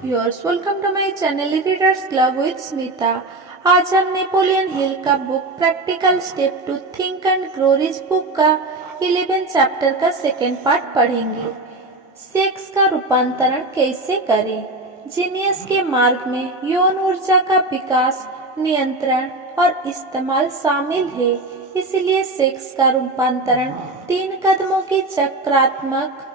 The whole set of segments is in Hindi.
Viewers, welcome to my channel readers club with Smita. आज हम नेपोलियन हिल का book practical step to think and grow rich book का 11 चैप्टर का सेकेंड पार्ट पढ़ेंगे। सेक्स का रूपांतरण कैसे करें। जीनियस के मार्ग में यौन ऊर्जा का विकास, नियंत्रण और इस्तेमाल शामिल है। इसलिए सेक्स का रूपांतरण 3 कदमों की चक्रात्मक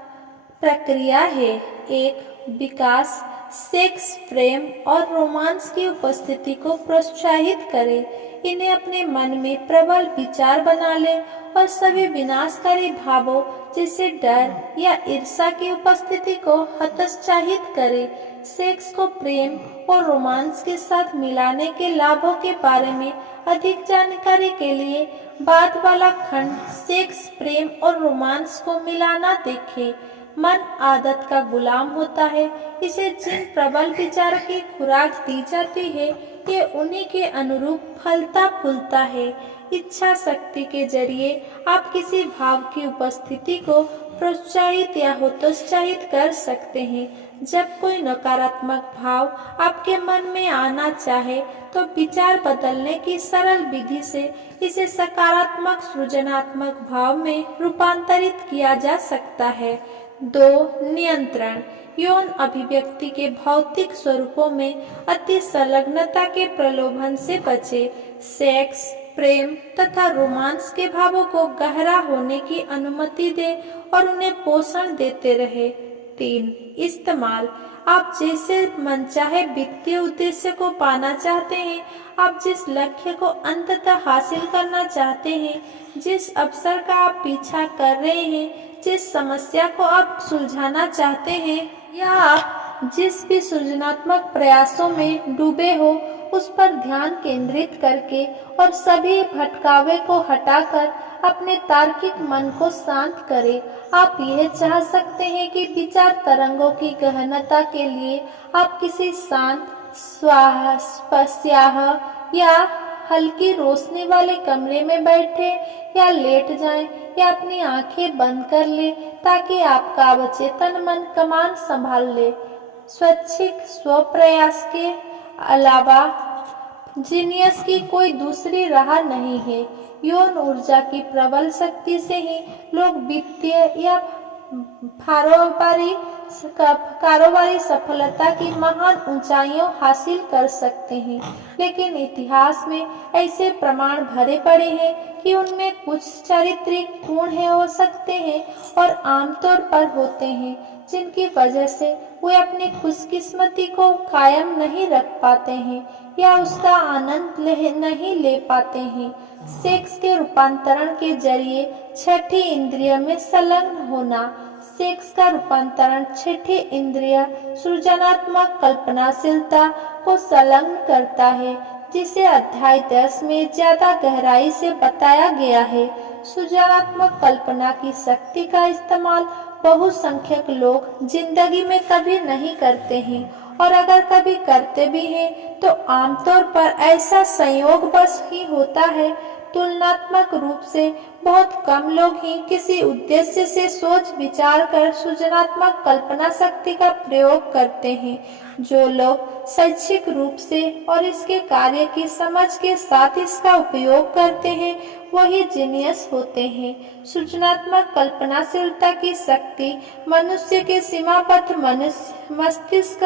प्रक्रिया है। एक, विकास। सेक्स प्रेम और रोमांस की उपस्थिति को प्रोत्साहित करें। इन्हें अपने मन में प्रबल विचार बना लें और सभी विनाशकारी भावों जैसे डर या ईर्ष्या की उपस्थिति को हतोत्साहित करें। सेक्स को प्रेम और रोमांस के साथ मिलाने के लाभों के बारे में अधिक जानकारी के लिए बाद वाला खंड सेक्स, प्रेम और रोमांस को मिलाना देखें। मन आदत का गुलाम होता है। इसे जिन प्रबल विचार की खुराक दी जाती है, ये उन्हीं के अनुरूप फलता फूलता है। इच्छा शक्ति के जरिए आप किसी भाव की उपस्थिति को प्रोत्साहित या हतोत्साहित कर सकते हैं। जब कोई नकारात्मक भाव आपके मन में आना चाहे, तो विचार बदलने की सरल विधि से इसे सकारात्मक सृजनात्मक भाव में रूपांतरित किया जा सकता है। 2. नियंत्रण। यौन अभिव्यक्ति के भौतिक स्वरूपों में अति संलग्नता के प्रलोभन से बचे। सेक्स, प्रेम तथा रोमांस के भावों को गहरा होने की अनुमति दे और उन्हें पोषण देते रहे। 3. इस्तेमाल। आप जैसे मनचाहे वित्तीय उद्देश्य को पाना चाहते हैं, आप जिस लक्ष्य को अंततः हासिल करना चाहते हैं, जिस अवसर का आप पीछा कर रहे हैं, जिस समस्या को आप सुलझाना चाहते हैं या आप जिस भी सृजनात्मक प्रयासों में डूबे हो, उस पर ध्यान केंद्रित करके और सभी भटकावे को हटाकर अपने तार्किक मन को शांत करें। आप यह चाह सकते हैं कि विचार तरंगों की गहनता के लिए आप किसी शांत, स्याह या हल्की रोशनी वाले कमरे में बैठे या लेट जाएं या अपनी आंखें बंद कर ले, ताकि आपका अवचेतन मन कमान संभाल ले। स्वैच्छिक स्वप्रयास के अलावा जीनियस की कोई दूसरी राह नहीं है। यौन ऊर्जा की प्रबल शक्ति से ही लोग वित्तीय या कारोबारी सफलता की महान ऊंचाइयों हासिल कर सकते हैं, लेकिन इतिहास में ऐसे प्रमाण भरे पड़े हैं कि उनमें कुछ चारित्रिक गुण हो सकते हैं और आमतौर पर होते हैं, जिनकी वजह से वे अपनी खुशकिस्मती को कायम नहीं रख पाते हैं या उसका आनंद नहीं ले पाते हैं। सेक्स के रूपांतरण के जरिए छठी इंद्रिय में संलग्न होना। सेक्स का रूपांतरण छठी इंद्रिय सृजनात्मक कल्पनाशीलता को संलग्न करता है, जिसे अध्याय 10 में ज्यादा गहराई से बताया गया है। सृजनात्मक कल्पना की शक्ति का इस्तेमाल बहुसंख्यक लोग जिंदगी में कभी नहीं करते हैं, और अगर कभी करते भी हैं तो आमतौर पर ऐसा संयोगवश ही होता है। तुलनात्मक रूप से बहुत कम लोग ही किसी उद्देश्य से सोच विचार कर सृजनात्मक कल्पना शक्ति का प्रयोग करते हैं। जो लोग शैक्षिक रूप से और इसके कार्य की समझ के साथ इसका उपयोग करते हैं, वही जीनियस होते हैं। सृजनात्मक कल्पनाशीलता की शक्ति मनुष्य के सीमाबद्ध मस्तिष्क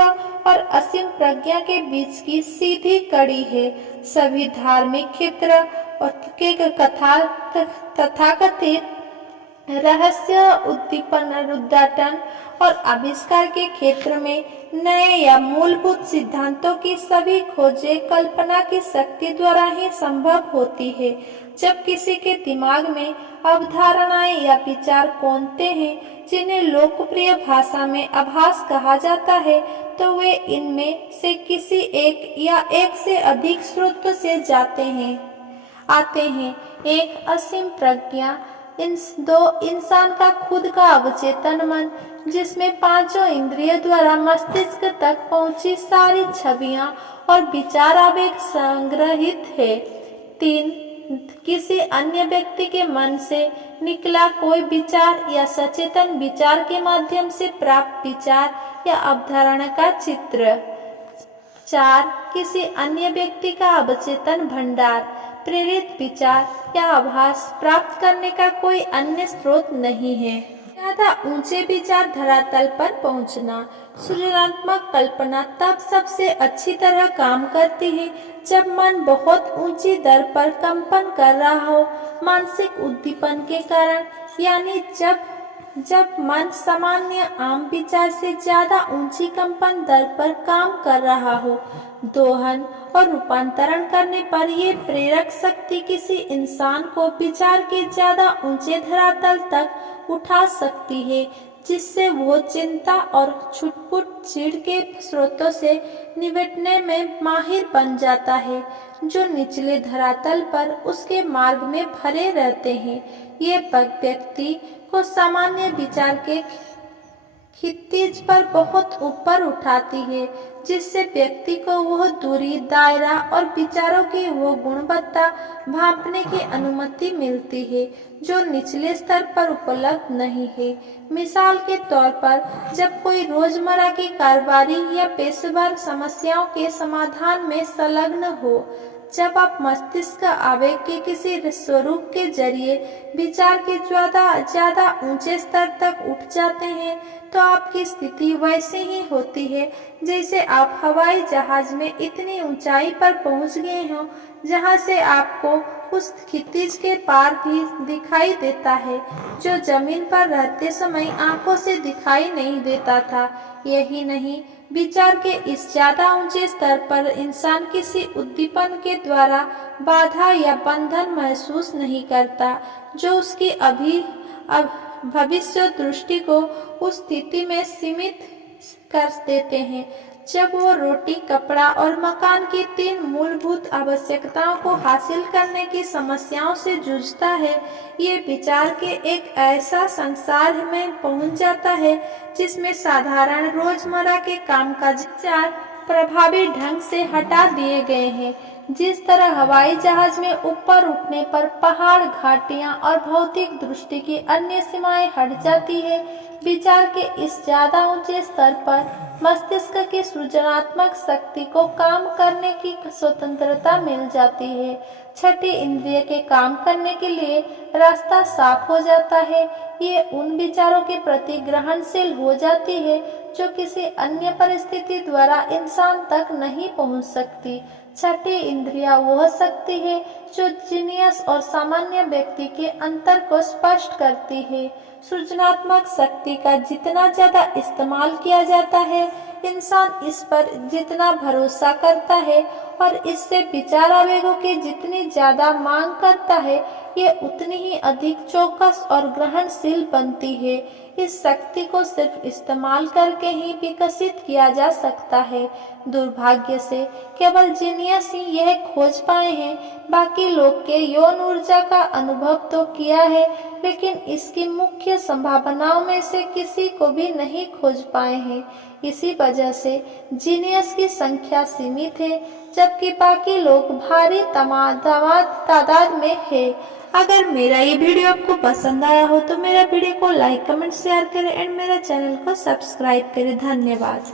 और असीम प्रज्ञा के बीच की सीधी कड़ी है। सभी धार्मिक क्षेत्र के तथाकथित रहस्य उद्घाटन और आविष्कार के क्षेत्र में नए या मूलभूत सिद्धांतों की सभी खोजें कल्पना की शक्ति द्वारा ही संभव होती है। जब किसी के दिमाग में अवधारणाएं या विचार कौंधते हैं, जिन्हें लोकप्रिय भाषा में आभास कहा जाता है, तो वे इनमें से किसी एक या एक से अधिक स्रोत से आते हैं। एक असीम प्रज्ञा, इंसान का खुद का अवचेतन मन, जिसमें पांचों इंद्रियों द्वारा मस्तिष्क तक पहुंची सारी छवियां और विचार आवेग संग्रहित है। 3. किसी अन्य व्यक्ति के मन से निकला कोई विचार या सचेतन विचार के माध्यम से प्राप्त विचार या अवधारणा का चित्र। 4. किसी अन्य व्यक्ति का अवचेतन भंडार, प्रेरित विचार या आभास प्राप्त करने का कोई अन्य स्रोत नहीं है। ज्यादा ऊंचे विचार धरातल पर पहुंचना। सृजनात्मक कल्पना तब सबसे अच्छी तरह काम करती है जब मन बहुत ऊंची दर पर कंपन कर रहा हो, मानसिक उद्दीपन के कारण, यानी जब मन सामान्य आम विचार से ज्यादा ऊंची कंपन दर पर काम कर रहा हो। दोहन और रूपांतरण करने पर यह प्रेरक शक्ति किसी इंसान को विचार के ज्यादा ऊंचे धरातल तक उठा सकती है, जिससे वो चिंता और छुटपुट चिढ़ के स्रोतों से निपटने में माहिर बन जाता है, जो निचले धरातल पर उसके मार्ग में भरे रहते हैं। ये व्यक्ति को सामान्य विचार के क्षितिज पर बहुत ऊपर उठाती है, जिससे व्यक्ति को वह दूरी, दायरा और विचारों की वो गुणवत्ता भांपने की अनुमति मिलती है जो निचले स्तर पर उपलब्ध नहीं है। मिसाल के तौर पर, जब कोई रोजमर्रा की कारोबारी या पेशेवर समस्याओं के समाधान में संलग्न हो, जब आप मस्तिष्क आवेग के किसी स्वरूप के जरिए विचार के ज्यादा ऊंचे स्तर तक उठ जाते हैं, तो आपकी स्थिति वैसे ही होती है जैसे आप हवाई जहाज में इतनी ऊंचाई पर पहुंच गए हों जहां से आपको उस क्षितिज के पार भी दिखाई देता है, जो जमीन पर रहते समय आंखों से दिखाई नहीं देता था। यही नहीं, विचार के इस ज्यादा ऊंचे स्तर पर इंसान किसी उद्दीपन के द्वारा बाधा या बंधन महसूस नहीं करता, जो उसकी भविष्य दृष्टि को उस स्थिति में सीमित कर देते हैं जब वो रोटी, कपड़ा और मकान की 3 मूलभूत आवश्यकताओं को हासिल करने की समस्याओं से जूझता है। ये विचार के एक ऐसा संसार में पहुंच जाता है जिसमें साधारण रोजमर्रा के कामकाज विचार प्रभावी ढंग से हटा दिए गए हैं। जिस तरह हवाई जहाज में ऊपर उठने पर पहाड़, घाटियां और भौतिक दृष्टि की अन्य सीमाएं हट जाती है, विचार के इस ज्यादा ऊंचे स्तर पर मस्तिष्क की सृजनात्मक शक्ति को काम करने की स्वतंत्रता मिल जाती है। छठी इंद्रिय के काम करने के लिए रास्ता साफ हो जाता है। ये उन विचारों के प्रति ग्रहणशील हो जाती है जो किसी अन्य परिस्थिति द्वारा इंसान तक नहीं पहुंच सकती। छठी इंद्रिया वह शक्ति है जो जीनियस और सामान्य व्यक्ति के अंतर को स्पष्ट करती है। सृजनात्मक शक्ति का जितना ज्यादा इस्तेमाल किया जाता है, इंसान इस पर जितना भरोसा करता है और इससे विचार आवेगों की जितनी ज्यादा मांग करता है, ये उतनी ही अधिक चौकस और ग्रहणशील बनती है। इस शक्ति को सिर्फ इस्तेमाल करके ही विकसित किया जा सकता है। दुर्भाग्य से केवल जीनियस ही यह खोज पाए हैं। बाकी लोग के यौन ऊर्जा का अनुभव तो किया है, लेकिन इसकी मुख्य संभावनाओं में से किसी को भी नहीं खोज पाए हैं। इसी वजह से जीनियस की संख्या सीमित है, जबकि बाकी लोग भारी तादाद में है। अगर मेरा ये वीडियो आपको पसंद आया हो तो मेरा वीडियो को लाइक, कमेंट, शेयर करें एंड मेरा चैनल को सब्सक्राइब करें। धन्यवाद।